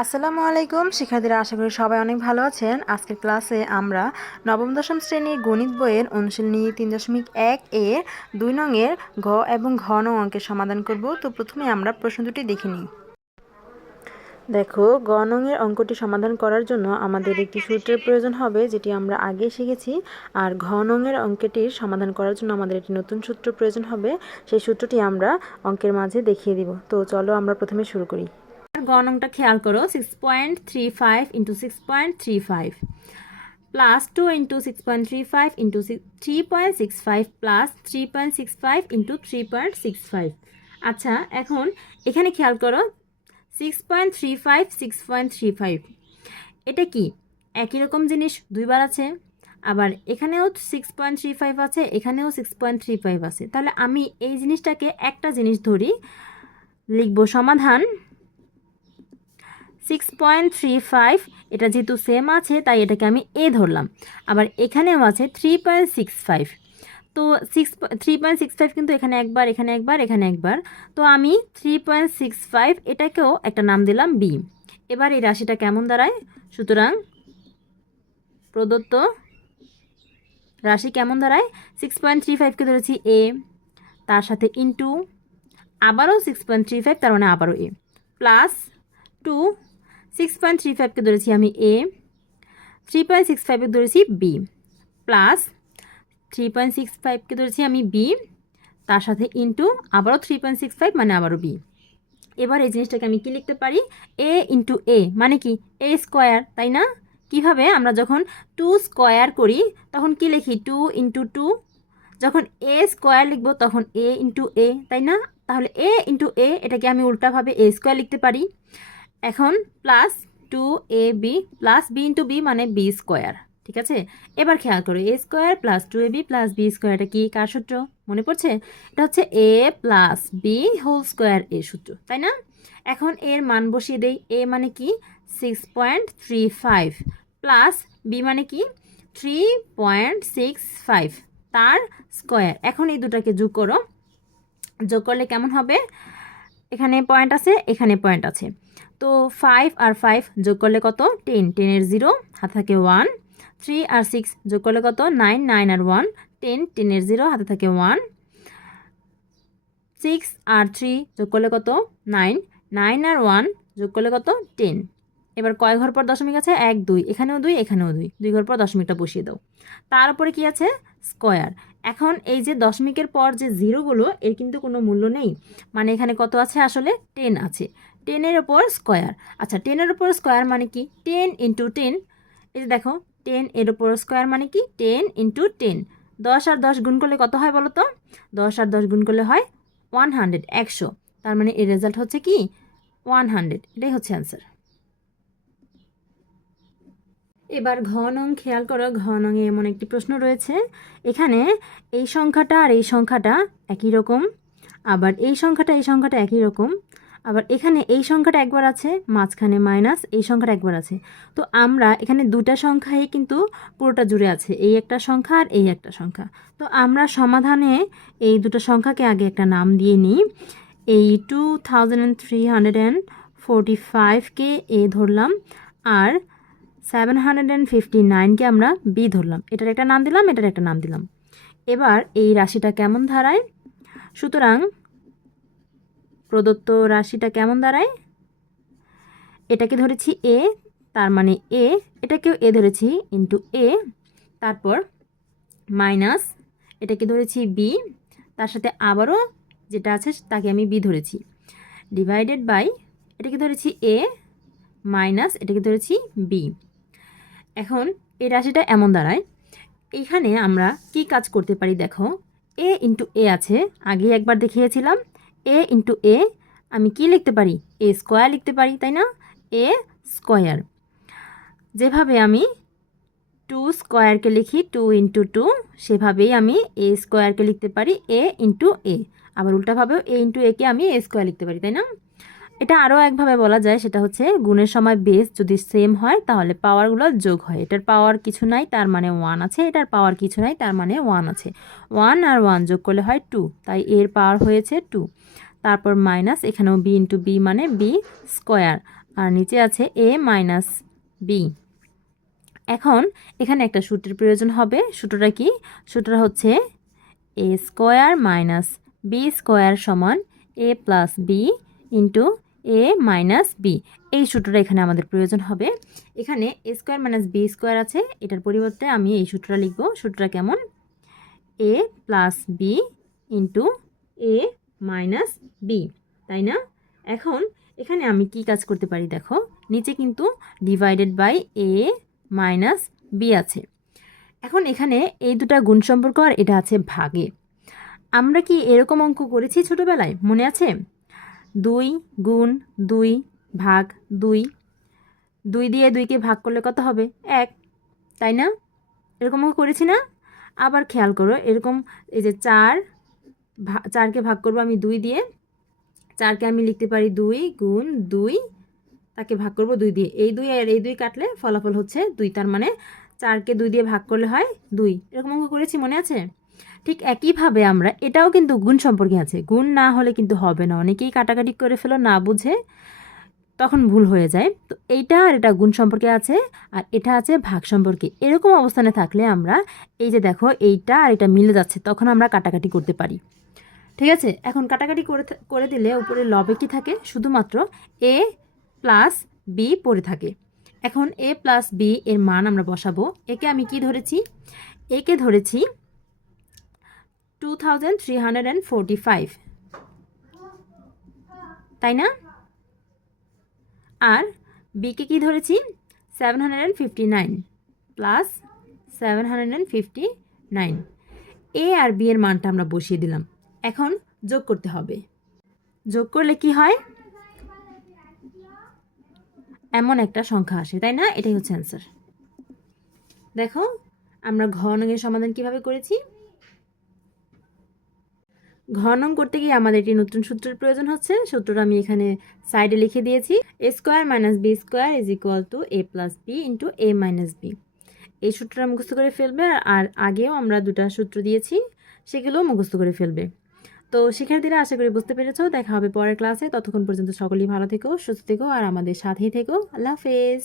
আসসালামু আলাইকুম। শিক্ষার্থীরা, আশা করি সবাই অনেক ভালো আছেন। আজকের ক্লাসে আমরা নবম, দশম শ্রেণির গণিত বইয়ের অনুশীলনী তিন দশমিক এক এর দুই নংয়ের ঘ এবং ঘ নং অঙ্কের সমাধান করব। তো প্রথমে আমরা প্রশ্ন দুটি দেখে নিই। দেখো গ নংয়ের অঙ্কটি সমাধান করার জন্য আমাদের একটি সূত্রের প্রয়োজন হবে, যেটি আমরা আগে শিখেছি। আর ঘ নংয়ের অঙ্কটির সমাধান করার জন্য আমাদের একটি নতুন সূত্র প্রয়োজন হবে। সেই সূত্রটি আমরা অঙ্কের মাঝে দেখিয়ে দিব। তো চলো আমরা প্রথমে শুরু করি। গ নংটা খেয়াল করো six point three five into six point three five plus two into six point three five into three point six five plus three point six five into three point six five আচ্ছা এখন এখানে খেয়াল করো six point three five six point three five এটা কি? একই রকম জিনিস, দুইবার আছে, আবার এখানেও সিক্স পয়েন্ট থ্রি ফাইভ আছে, এখানেও সিক্স পয়েন্ট থ্রি ফাইভ আছে। তাহলে আমি এই জিনিসটাকে একটা জিনিস ধরি, লিখব সমাধান সিক্স পয়েন্ট থ্রি ফাইভ এটা যেহেতু সেম আছে, তাই এটাকে আমি এ ধরলাম। আবার এখানেও আছে থ্রি পয়েন্ট সিক্স ফাইভ তো six three point six five কিন্তু এখানে একবার এখানে একবার এখানে একবার। তো আমি থ্রি পয়েন্ট সিক্স ফাইভ এটাকেও একটা নাম দিলাম বি এবার এই রাশিটা কেমন দাঁড়ায়? সুতরাং প্রদত্ত রাশি কেমন দাঁড়ায়? সিক্স পয়েন্ট থ্রি ফাইভকে ধরেছি এ তার সাথে ইন্টু আবারও সিক্স পয়েন্ট থ্রি ফাইভ তার মানে আবারও A plus two six point three ফাইভকে ধরেছি আমি এ থ্রি পয়েন্ট সিক্স ফাইভকে ধরেছি B plus three point six ফাইভকে ধরেছি আমি বি তার সাথে ইন্টু আবারও থ্রি পয়েন্ট সিক্স ফাইভ মানে আবারও বি এবার এই জিনিসটাকে আমি কি লিখতে পারি? এ ইন্টু এ মানে কি? এ স্কোয়ার তাই না? কীভাবে? আমরা যখন টু স্কোয়ার করি, তখন কি লিখি? টু ইন্টু টু যখন এ স্কোয়ার লিখব, তখন এ ইন্টু এ তাই না? তাহলে এ ইন্টু এ এটাকে আমি উল্টাভাবে এ স্কোয়ার লিখতে পারি। এখন plus two A B plus B into B মানে বি স্কোয়ার ঠিক আছে? এবার খেয়াল করো A square plus two A B plus B square এটা কি? কার সূত্র? মনে পড়ছে? এটা হচ্ছে A plus B whole square এ সূত্র, তাই না? এখন এর মান বসিয়ে দেই। এ মানে কি? Six point three five plus B মানে কি? থ্রি পয়েন্ট সিক্স ফাইভ তার স্কোয়ার এখন এই দুটাকে যোগ করো। যোগ করলে কেমন হবে? এখানে পয়েন্ট আছে, এখানে পয়েন্ট আছে। তো ফাইভ আর ফাইভ যোগ করলে কত? টেন টেনের জিরো হাতে থাকে ওয়ান থ্রি আর সিক্স যোগ করলে কত? নাইন নাইন আর ওয়ান টেন টেনের জিরো হাতে থাকে ওয়ান সিক্স আর থ্রি যোগ করলে কত? নাইন নাইন আর ওয়ান যোগ করলে কত? টেন এবার কয় ঘর পর দশমিক আছে? এক, দুই। এখানেও দুই এখানেও দুই। দুই ঘর পর দশমিকটা বসিয়ে দাও। তার উপরে কি আছে? স্কোয়ার এখন এই যে দশমিকের পর যে জিরোগুলো এর কিন্তু কোনো মূল্য নেই। মানে এখানে কত আছে? আসলে টেন আছে। টেনের ওপর স্কোয়ার আচ্ছা টেনের ওপর স্কোয়ার মানে কি? টেন ইন্টু টেন এই যে দেখো টেন এর ওপর স্কোয়ার মানে কি? টেন ইন্টু টেন দশ আর দশ গুণ করলে কত হয় বলো তো? দশ আর দশ গুণ করলে হয় ওয়ান হান্ড্রেড একশো। তার মানে এর রেজাল্ট হচ্ছে কি? ওয়ান হান্ড্রেড এটাই হচ্ছে অ্যান্সার এবার ঘ নং, খেয়াল করো, ঘ নংয়ে এমন একটি প্রশ্ন রয়েছে। এখানে এই সংখ্যাটা আর এই সংখ্যাটা একই রকম, আবার এই সংখ্যাটা এই সংখ্যাটা একই রকম। আবার এখানে এই সংখ্যাটা একবার আছে, মাঝখানে মাইনাস এই সংখ্যাটা একবার আছে। তো আমরা এখানে দুটা সংখ্যাই কিন্তু পুরোটা জুড়ে আছে, এই একটা সংখ্যা আর এই একটা সংখ্যা। তো আমরা সমাধানে এই দুটো সংখ্যাকে আগে একটা নাম দিয়ে নিই। এই two thousand and three hundred ফাইভকে A ধরলাম আর সেভেন হান্ড্রেড অ্যান্ড ফিফটি নাইনকে আমরা বি ধরলাম। এটার একটা নাম দিলাম, এটার একটা নাম দিলাম। এবার এই রাশিটা কেমন ধারায়? সুতরাং প্রদত্ত রাশিটা কেমন দাঁড়ায়? এটাকে ধরেছি এ তার মানে এ এটাকেও এ ধরেছি ইন্টু এ তারপর মাইনাস এটাকে ধরেছি বি তার সাথে আবারও যেটা আছে তাকে আমি বি ধরেছি। ডিভাইডেড বাই এটাকে ধরেছি এ মাইনাস এটাকে ধরেছি বি এখন এই রাশিটা এমন দাঁড়ায়, এখানে আমরা কি কাজ করতে পারি দেখো? এ ইন্টু এ আছে আগে একবার দেখিয়েছিলাম এ ইন্টু এ আমি কি লিখতে পারি? এ স্কোয়ার লিখতে পারি, তাই না? এ স্কোয়ার যেভাবে আমি টু স্কোয়ারকে লিখি টু ইন্টু টু সেভাবেই আমি এ স্কোয়ারকে লিখতে পারি এ ইন্টু এ আবার উল্টাভাবেও এ ইন্টু একে আমি এ স্কোয়ার লিখতে পারি, তাই না? এটা আরও একভাবে বলা যায়, সেটা হচ্ছে গুণের সময় বেস যদি সেম হয়, তাহলে পাওয়ারগুলো যোগ হয়। এটার পাওয়ার কিছু নাই, তার মানে ওয়ান আছে। এটার পাওয়ার কিছু নাই, তার মানে ওয়ান আছে। ওয়ান আর ওয়ান যোগ করলে হয় টু তাই এর পাওয়ার হয়েছে টু তারপর মাইনাস এখানেও বি ইন্টু বি মানে বি স্কোয়ার আর নিচে আছে এ মাইনাস বি এখন এখানে একটা সূত্রের প্রয়োজন হবে, সূত্রটা কি? সূত্রটা হচ্ছে A square minus B square সমান A plus B into A minus B এই সূত্রটা এখানে আমাদের প্রয়োজন হবে। এখানে A square minus B square আছে। এটার পরিবর্তে আমি এই সূত্রটা লিখব। সূত্রটা কেমন? A plus B into A minus B তাই না? এখন এখানে আমি কি কাজ করতে পারি দেখো? নিচে কিন্তু divided by A minus B আছে। এখন এখানে এই দুটা গুণ সম্পর্ক আর এটা আছে ভাগে। আমরা কি এরকম অঙ্ক করেছি ছোটোবেলায়? মনে আছে? দুই গুণ দুই ভাগ দুই। দুই দিয়ে দুইকে ভাগ করলে কত হবে? এক। তাই না? এরকম অঙ্ক করেছি না? আবার খেয়াল করো, এরকম এই যে চার চারকে ভাগ করব আমি দুই দিয়ে। চারকে আমি লিখতে পারি দুই গুণ দুই, তাকে ভাগ করব দুই দিয়ে। এই দুই আর এই দুই কাটলে ফলাফল হচ্ছে দুই, তার মানে চারকে দুই দিয়ে ভাগ করলে হয় দুই। এরকম করেছি, মনে আছে? ঠিক একইভাবে আমরা এটাও কিন্তু গুণ সম্পর্কে আছে। গুণ না হলে কিন্তু হবে না। অনেকেই কাটাকাটি করে ফেলো, না বুঝে তখন ভুল হয়ে যায়। তো এইটা আর এটা গুণ সম্পর্কে আছে আর এটা আছে ভাগ সম্পর্কে। এরকম অবস্থানে থাকলে আমরা এই যে দেখো এইটা আর এটা মিলে যাচ্ছে, তখন আমরা কাটাকাটি করতে পারি। ঠিক আছে? এখন কাটাকাটি করে করে দিলে উপরে লবে কি থাকে? শুধুমাত্র এ প্লাস বি পড়ে থাকে। এখন এ প্লাস বি এর মান আমরা বসাবো। একে আমি কি ধরেছি? একে ধরেছি two thousand three hundred and five তাই না? আর বিকে কি ধরেছি? Seven hundred and fifty nine plus seven hundred and fifty nine A R B এর মানটা আমরা বসিয়ে দিলাম। এখন যোগ করতে হবে। যোগ করলে কি হয়? এমন একটা সংখ্যা আসে, তাই না? এটাই হচ্ছে অ্যান্সার দেখো, আমরা ঘ সমাধান কীভাবে করেছি? ঘ নং করতে গিয়ে আমাদের একটি নতুন সূত্রের প্রয়োজন হচ্ছে। সূত্রটা আমি এখানে সাইডে লিখে দিয়েছি। A square minus B square is equal to A plus B into A minus B এই সূত্রটা মুখস্থ করে ফেলবে আর আগেও আমরা দুটা সূত্র দিয়েছি, সেগুলোও মুখস্থ করে ফেলবে। তো শিক্ষার্থীরা, আশা করি বুঝতে পেরেছ। দেখা হবে পরের ক্লাসে ততক্ষণ পর্যন্ত সকলেই ভালো থেকো, সুস্থ থেকো, আর আমাদের সাথেই থেকো। আল্লাহ হাফেজ।